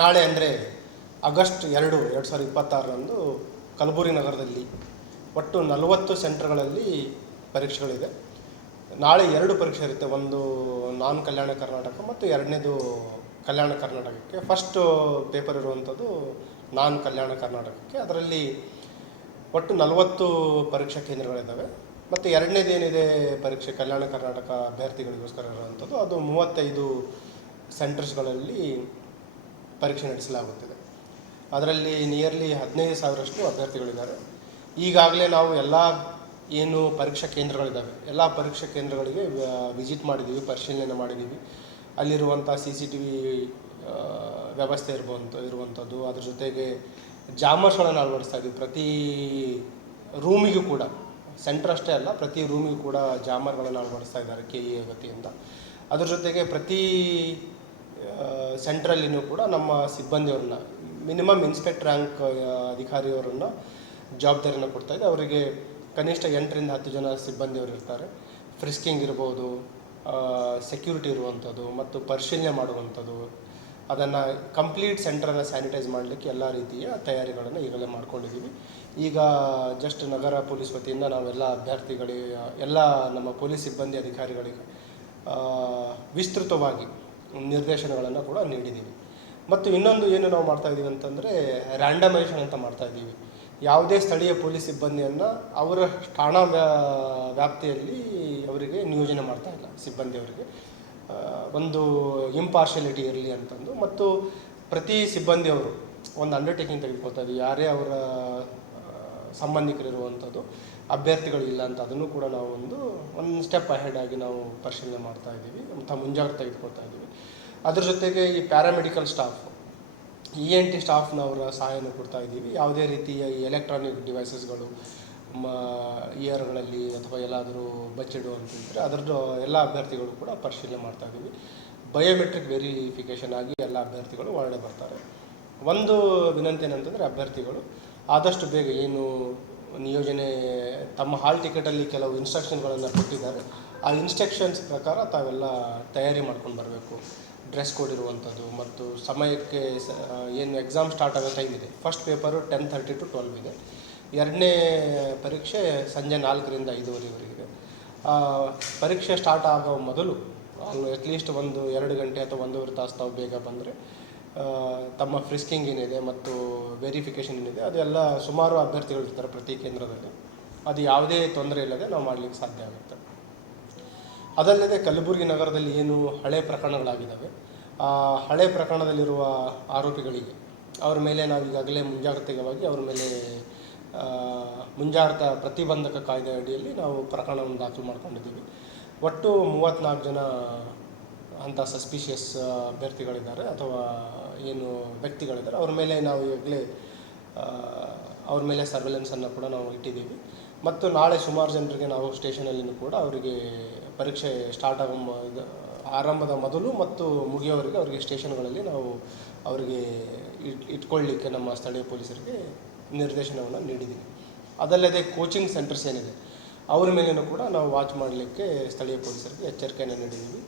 ನಾಳೆ ಅಂದರೆ ಆಗಸ್ಟ್ 2026 ಕಲಬುರಗಿ ನಗರದಲ್ಲಿ ಒಟ್ಟು 40 ಸೆಂಟರ್ಗಳಲ್ಲಿ ಪರೀಕ್ಷೆಗಳಿದೆ. ನಾಳೆ 2 ಪರೀಕ್ಷೆ ಇರುತ್ತೆ. ಒಂದು ನಾನ್ ಕಲ್ಯಾಣ ಕರ್ನಾಟಕ ಮತ್ತು ಎರಡನೇದು ಕಲ್ಯಾಣ ಕರ್ನಾಟಕಕ್ಕೆ. ಫಸ್ಟ್ ಪೇಪರ್ ಇರುವಂಥದ್ದು ನಾನ್ ಕಲ್ಯಾಣ ಕರ್ನಾಟಕಕ್ಕೆ. ಅದರಲ್ಲಿ ಒಟ್ಟು 40 ಪರೀಕ್ಷಾ ಕೇಂದ್ರಗಳಿದ್ದಾವೆ. ಮತ್ತು ಎರಡನೇದು ಏನಿದೆ ಪರೀಕ್ಷೆ ಕಲ್ಯಾಣ ಕರ್ನಾಟಕ ಅಭ್ಯರ್ಥಿಗಳಿಗೋಸ್ಕರ ಇರುವಂಥದ್ದು, ಅದು 35 ಸೆಂಟರ್ಸ್ಗಳಲ್ಲಿ ಪರೀಕ್ಷೆ ನಡೆಸಲಾಗುತ್ತದೆ. ಅದರಲ್ಲಿ ನಿಯರ್ಲಿ 15,000ರಷ್ಟು ಅಭ್ಯರ್ಥಿಗಳಿದ್ದಾರೆ. ಈಗಾಗಲೇ ನಾವು ಎಲ್ಲ ಏನು ಪರೀಕ್ಷಾ ಕೇಂದ್ರಗಳಿದ್ದಾವೆ ಎಲ್ಲ ಪರೀಕ್ಷಾ ಕೇಂದ್ರಗಳಿಗೆ ವಿಸಿಟ್ ಮಾಡಿದ್ದೀವಿ, ಪರಿಶೀಲನೆ ಮಾಡಿದ್ದೀವಿ. ಅಲ್ಲಿರುವಂಥ CCTV ವ್ಯವಸ್ಥೆ ಇರುವಂಥದ್ದು, ಅದ್ರ ಜೊತೆಗೆ ಜಾಮರ್ಸ್ಗಳನ್ನು ಅಳವಡಿಸ್ತಾ ಇದ್ದೀವಿ. ಪ್ರತಿ ರೂಮಿಗೂ ಕೂಡ, ಸೆಂಟರ್ ಅಷ್ಟೇ ಅಲ್ಲ, ಪ್ರತಿ ರೂಮಿಗೂ ಕೂಡ ಜಾಮರ್ಗಳನ್ನು ಅಳವಡಿಸ್ತಾ ಇದ್ದಾರೆ KE ವತಿಯಿಂದ. ಅದ್ರ ಜೊತೆಗೆ ಪ್ರತಿ ಸೆಂಟ್ರಲ್ಲಿನೂ ಕೂಡ ನಮ್ಮ ಸಿಬ್ಬಂದಿಯವ್ರನ್ನ, ಮಿನಿಮಮ್ ಇನ್ಸ್ಪೆಕ್ಟರ್ ರ್ಯಾಂಕ್ ಅಧಿಕಾರಿಯವರನ್ನು ಜವಾಬ್ದಾರಿಯನ್ನು ಕೊಡ್ತಾಯಿದೆ. ಅವರಿಗೆ ಕನಿಷ್ಠ 8ರಿಂದ 10 ಜನ ಸಿಬ್ಬಂದಿಯವರು ಇರ್ತಾರೆ. ಫ್ರಿಸ್ಕಿಂಗ್ ಇರ್ಬೋದು, ಸೆಕ್ಯೂರಿಟಿ ಇರುವಂಥದ್ದು ಮತ್ತು ಪರಿಶೀಲನೆ ಮಾಡುವಂಥದ್ದು, ಅದನ್ನು ಕಂಪ್ಲೀಟ್ ಸೆಂಟ್ರನ್ನು ಸ್ಯಾನಿಟೈಸ್ ಮಾಡಲಿಕ್ಕೆ ಎಲ್ಲ ರೀತಿಯ ತಯಾರಿಗಳನ್ನು ಈಗಲೇ ಮಾಡ್ಕೊಂಡಿದ್ದೀವಿ. ಈಗ ಜಸ್ಟ್ ನಗರ ಪೊಲೀಸ್ ವತಿಯಿಂದ ನಾವೆಲ್ಲ ಅಭ್ಯರ್ಥಿಗಳಿಗೆ, ಎಲ್ಲ ನಮ್ಮ ಪೊಲೀಸ್ ಸಿಬ್ಬಂದಿ ಅಧಿಕಾರಿಗಳಿಗೆ ವಿಸ್ತೃತವಾಗಿ ನಿರ್ದೇಶನಗಳನ್ನು ಕೂಡ ನೀಡಿದ್ದೀವಿ. ಮತ್ತು ಇನ್ನೊಂದು ಏನು ನಾವು ಮಾಡ್ತಾಯಿದ್ದೀವಿ ಅಂತಂದರೆ, ರ್ಯಾಂಡಮೈಸೇಷನ್ ಅಂತ ಮಾಡ್ತಾಯಿದ್ದೀವಿ. ಯಾವುದೇ ಸ್ಥಳೀಯ ಪೊಲೀಸ್ ಸಿಬ್ಬಂದಿಯನ್ನು ಅವರ ಠಾಣಾ ವ್ಯಾಪ್ತಿಯಲ್ಲಿ ಅವರಿಗೆ ನಿಯೋಜನೆ ಮಾಡ್ತಾ ಇಲ್ಲ. ಸಿಬ್ಬಂದಿಯವರಿಗೆ ಒಂದು ಇಂಪಾರ್ಷಿಯಾಲಿಟಿ ಇರಲಿ ಅಂತಂದು, ಮತ್ತು ಪ್ರತಿ ಸಿಬ್ಬಂದಿಯವರು ಒಂದು ಅಂಡರ್ಟೇಕಿಂಗ್ ತೆಗೆದುಕೊಳ್ತಾ ಇದ್ದೀವಿ. ಯಾರೇ ಅವರ ಸಂಬಂಧಿಕರಿರುವಂಥದ್ದು ಅಭ್ಯರ್ಥಿಗಳಿಲ್ಲ ಅಂತ ಅದನ್ನು ಕೂಡ ನಾವು ಒಂದು ಸ್ಟೆಪ್ ಅಹೆಡ್ ಆಗಿ ನಾವು ಪರಿಶೀಲನೆ ಮಾಡ್ತಾ ಇದ್ದೀವಿ, ಅಂತ ಮುಂಜಾಗ್ರತೆ ತೆಗೆದುಕೊಳ್ತಾ ಇದ್ದೀವಿ. ಅದ್ರ ಜೊತೆಗೆ ಈ ಪ್ಯಾರಾಮೆಡಿಕಲ್ ಸ್ಟಾಫ್, ENT ಸ್ಟಾಫ್ನವರ ಸಹಾಯವನ್ನು ಕೊಡ್ತಾ ಇದ್ದೀವಿ. ಯಾವುದೇ ರೀತಿಯ ಈ ಎಲೆಕ್ಟ್ರಾನಿಕ್ ಡಿವೈಸಸ್ಗಳು ಇಯರ್ಗಳಲ್ಲಿ ಅಥವಾ ಎಲ್ಲಾದರೂ ಬಚ್ಚಿಡುವಂತಿದ್ದರೆ ಅದರದ್ದು ಎಲ್ಲ ಅಭ್ಯರ್ಥಿಗಳು ಕೂಡ ಪರಿಶೀಲನೆ ಮಾಡ್ತಾ ಇದ್ದೀವಿ. ಬಯೋಮೆಟ್ರಿಕ್ ವೆರಿಫಿಕೇಷನ್ ಆಗಿ ಎಲ್ಲ ಅಭ್ಯರ್ಥಿಗಳು ಒಳಗಡೆ ಬರ್ತಾರೆ. ಒಂದು ವಿನಂತಿ ಏನಂತಂದರೆ, ಅಭ್ಯರ್ಥಿಗಳು ಆದಷ್ಟು ಬೇಗ ಏನು ನಿಯೋಜನೆ ತಮ್ಮ ಹಾಲ್ ಟಿಕೆಟಲ್ಲಿ ಕೆಲವು ಇನ್ಸ್ಟ್ರಕ್ಷನ್ಗಳನ್ನು ಕೊಟ್ಟಿದ್ದಾರೆ, ಆ ಇನ್ಸ್ಟ್ರಕ್ಷನ್ಸ್ ಪ್ರಕಾರ ತಾವೆಲ್ಲ ತಯಾರಿ ಮಾಡ್ಕೊಂಡು ಬರಬೇಕು. ಡ್ರೆಸ್ ಕೋಡ್ ಇರುವಂಥದ್ದು ಮತ್ತು ಸಮಯಕ್ಕೆ ಏನು ಎಕ್ಸಾಮ್ ಸ್ಟಾರ್ಟ್ ಆಗೋ ಟೈಮ್ ಇದೆ. ಫಸ್ಟ್ ಪೇಪರು 10:30 to 12 ಇದೆ. ಎರಡನೇ ಪರೀಕ್ಷೆ ಸಂಜೆ 4ರಿಂದ 5:30ವರೆಗಿದೆ. ಪರೀಕ್ಷೆ ಸ್ಟಾರ್ಟ್ ಆಗೋ ಮೊದಲು ಅಟ್ಲೀಸ್ಟ್ 1-2 ಗಂಟೆ ಅಥವಾ 1.5 ತಾಸು ತಾವು ಬೇಗ ಬಂದರೆ ತಮ್ಮ ಫ್ರಿಸ್ಕಿಂಗ್ ಏನಿದೆ ಮತ್ತು ವೆರಿಫಿಕೇಷನ್ ಏನಿದೆ ಅದೆಲ್ಲ, ಸುಮಾರು ಅಭ್ಯರ್ಥಿಗಳು ಇರ್ತಾರೆ ಪ್ರತಿ ಕೇಂದ್ರದಲ್ಲಿ, ಅದು ಯಾವುದೇ ತೊಂದರೆ ಇಲ್ಲದೆ ನಾವು ಮಾಡಲಿಕ್ಕೆ ಸಾಧ್ಯ ಆಗುತ್ತೆ. ಅದಲ್ಲದೆ ಕಲಬುರಗಿ ನಗರದಲ್ಲಿ ಏನು ಹಳೆ ಪ್ರಕರಣಗಳಾಗಿದ್ದಾವೆ, ಆ ಹಳೆ ಪ್ರಕರಣದಲ್ಲಿರುವ ಆರೋಪಿಗಳಿಗೆ ಅವ್ರ ಮೇಲೆ ನಾವು ಈಗಾಗಲೇ ಮುಂಜಾಗ್ರತೆಗಾಗಿ ಅವ್ರ ಮೇಲೆ ಮುಂಜಾಗ್ರತಾ ಪ್ರತಿಬಂಧಕ ಕಾಯ್ದೆ ಅಡಿಯಲ್ಲಿ ನಾವು ಪ್ರಕರಣವನ್ನು ದಾಖಲು ಮಾಡ್ಕೊಂಡಿದ್ದೀವಿ. ಒಟ್ಟು 34 ಜನ ಅಂಥ ಸಸ್ಪಿಷಿಯಸ್ ಅಭ್ಯರ್ಥಿಗಳಿದ್ದಾರೆ ಅಥವಾ ಏನು ವ್ಯಕ್ತಿಗಳಿದ್ದಾರೆ. ಅವ್ರ ಮೇಲೆ ನಾವು ಈಗಲೇ ಅವ್ರ ಮೇಲೆ ಸರ್ವೆಲೆನ್ಸನ್ನು ಕೂಡ ನಾವು ಇಟ್ಟಿದ್ದೀವಿ. ಮತ್ತು ನಾಳೆ ಸುಮಾರು ಜನರಿಗೆ ನಾವು ಸ್ಟೇಷನಲ್ಲಿನೂ ಕೂಡ ಅವರಿಗೆ ಪರೀಕ್ಷೆ ಸ್ಟಾರ್ಟ್ ಆಗೋ ಆರಂಭದ ಮೊದಲು ಮತ್ತು ಮುಗಿಯೋವರೆಗೆ ಅವರಿಗೆ ಸ್ಟೇಷನ್ಗಳಲ್ಲಿ ನಾವು ಅವರಿಗೆ ಇಟ್ಕೊಳ್ಳಿಕ್ಕೆ ನಮ್ಮ ಸ್ಥಳೀಯ ಪೊಲೀಸರಿಗೆ ನಿರ್ದೇಶನವನ್ನು ನೀಡಿದ್ದೀವಿ. ಅದಲ್ಲದೆ ಕೋಚಿಂಗ್ ಸೆಂಟರ್ಸ್ ಏನಿದೆ ಅವ್ರ ಮೇಲೇನೂ ಕೂಡ ನಾವು ವಾಚ್ ಮಾಡಲಿಕ್ಕೆ ಸ್ಥಳೀಯ ಪೊಲೀಸರಿಗೆ ಎಚ್ಚರಿಕೆಯನ್ನು ನೀಡಿದ್ದೀವಿ.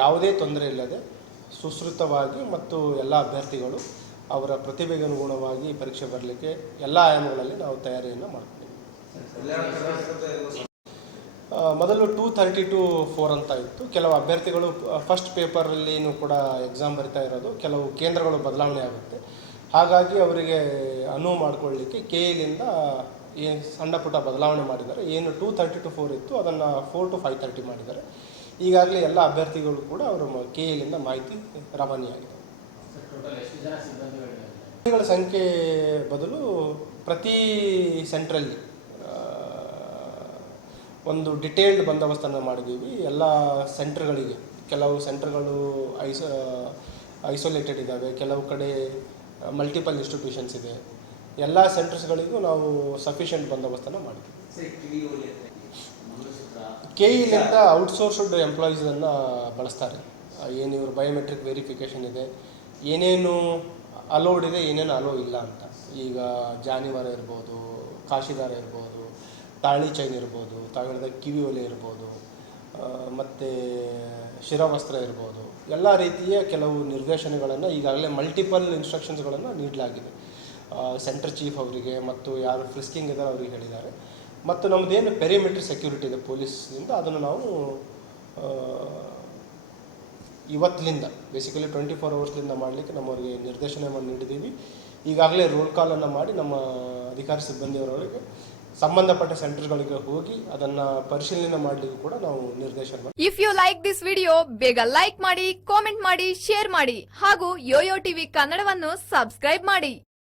ಯಾವುದೇ ತೊಂದರೆ ಇಲ್ಲದೆ ಸುಸೂತ್ರವಾಗಿ ಮತ್ತು ಎಲ್ಲ ಅಭ್ಯರ್ಥಿಗಳು ಅವರ ಪ್ರತಿಭೆಗೆ ಅನುಗುಣವಾಗಿ ಪರೀಕ್ಷೆ ಬರಲಿಕ್ಕೆ ಎಲ್ಲ ಆಯಾಮಗಳಲ್ಲಿ ನಾವು ತಯಾರಿಯನ್ನು ಮಾಡ್ಕೊಂಡಿದ್ದೀವಿ. ಮೊದಲು 2:30 to 4 ಅಂತ ಇತ್ತು. ಕೆಲವು ಅಭ್ಯರ್ಥಿಗಳು ಫಸ್ಟ್ ಪೇಪರಲ್ಲಿನೂ ಕೂಡ ಎಕ್ಸಾಮ್ ಬರಿತಾ ಇರೋದು, ಕೆಲವು ಕೇಂದ್ರಗಳು ಬದಲಾವಣೆ ಆಗುತ್ತೆ. ಹಾಗಾಗಿ ಅವರಿಗೆ ಅನುವು ಮಾಡಿಕೊಳ್ಳಲಿಕ್ಕೆ KEಲಿಂದ ಸಣ್ಣ ಪುಟ್ಟ ಬದಲಾವಣೆ ಮಾಡಿದ್ದಾರೆ. ಏನು 2:30 to 4 ಇತ್ತು ಅದನ್ನು 4 to 5:30 ಮಾಡಿದ್ದಾರೆ. ಈಗಾಗಲೇ ಎಲ್ಲ ಅಭ್ಯರ್ಥಿಗಳು ಕೂಡ ಅವರು KEಲಿಂದ ಮಾಹಿತಿ ರವಾನೆಯಾಗಿದೆ. ಸಿಬ್ಬಂದಿಗಳ ಸಂಖ್ಯೆ ಬದಲು ಪ್ರತಿ ಸೆಂಟ್ರಲ್ಲಿ ಒಂದು ಡಿಟೇಲ್ಡ್ ಬಂದೋಬಸ್ತನ್ನು ಮಾಡಿದ್ದೀವಿ ಎಲ್ಲ ಸೆಂಟ್ರ್ಗಳಿಗೆ. ಕೆಲವು ಸೆಂಟ್ರ್ಗಳು ಐಸೋಲೇಟೆಡ್ ಇದ್ದಾವೆ, ಕೆಲವು ಕಡೆ ಮಲ್ಟಿಪಲ್ ಇನ್ಸ್ಟಿಟ್ಯೂಷನ್ಸ್ ಇದೆ. ಎಲ್ಲ ಸೆಂಟರ್ಸ್ಗಳಿಗೂ ನಾವು ಸಫಿಷಿಯೆಂಟ್ ಬಂದೋಬಸ್ತನ್ನು ಮಾಡಿದ್ದೀವಿ. KEಲಿಂದ ಔಟ್ಸೋರ್ಸ್ಡ್ ಎಂಪ್ಲಾಯೀಸನ್ನು ಬಳಸ್ತಾರೆ. ಏನು ಇವರು ಬಯೋಮೆಟ್ರಿಕ್ ವೆರಿಫಿಕೇಷನ್ ಇದೆ, ಏನೇನು ಅಲೋಡ್ ಇದೆ, ಏನೇನು ಅಲೋ ಇಲ್ಲ ಅಂತ. ಈಗ ಜಾನಿವಾರ ಇರ್ಬೋದು, ಕಾಶಿದಾರ ಇರ್ಬೋದು, ತಾಳಿ ಚೈನ್ ಇರ್ಬೋದು, ತಾಳಿದ ಕಿವಿ ಒಲೆ ಇರ್ಬೋದು, ಮತ್ತು ಶಿರವಸ್ತ್ರ ಇರ್ಬೋದು, ಎಲ್ಲ ರೀತಿಯ ಕೆಲವು ನಿರ್ದೇಶನಗಳನ್ನು ಈಗಾಗಲೇ ಮಲ್ಟಿಪಲ್ ಇನ್ಸ್ಟ್ರಕ್ಷನ್ಸ್ಗಳನ್ನು ನೀಡಲಾಗಿದೆ. ಸೆಂಟರ್ ಚೀಫ್ ಅವರಿಗೆ ಮತ್ತು ಯಾರು ಫ್ರಿಸ್ಕಿಂಗ್ ಇದ್ದಾರೆ ಅವರಿಗೆ ಹೇಳಿದ್ದಾರೆ. ಮತ್ತು ನಮ್ಮದೇನು ಪೆರಿಮೀಟರ್ ಸೆಕ್ಯೂರಿಟಿ ಇದೆ ಪೊಲೀಸ್ನಿಂದ, ಅದನ್ನು ನಾವು ಇವತ್ತಿನಿಂದ ಬೇಸಿಕಲಿ 24 ಅವರ್ಸ್ಲಿಂದ ಮಾಡಲಿಕ್ಕೆ ನಮ್ಮವರಿಗೆ ನಿರ್ದೇಶನವನ್ನು ನೀಡಿದ್ದೀವಿ. ಈಗಾಗಲೇ ರೋಲ್ ಕಾಲನ್ನು ಮಾಡಿ ನಮ್ಮ ಅಧಿಕಾರಿ ಸಿಬ್ಬಂದಿಯವರವರಿಗೆ ಸಂಬಂಧಪಟ್ಟ ಸೆಂಟರ್ಗಳಿಗೆ ಹೋಗಿ ಅದನ್ನು ಪರಿಶೀಲನೆ ಮಾಡಲಿಕ್ಕೂ ಕೂಡ ನಾವು ನಿರ್ದೇಶನ. If you like this video, ಬೇಗ ಲೈಕ್ ಮಾಡಿ, ಕಾಮೆಂಟ್ ಮಾಡಿ, ಶೇರ್ ಮಾಡಿ ಹಾಗೂ ಯೋಯೋ ಟಿವಿ ಕನ್ನಡವನ್ನು ಸಬ್ಸ್ಕ್ರೈಬ್ ಮಾಡಿ.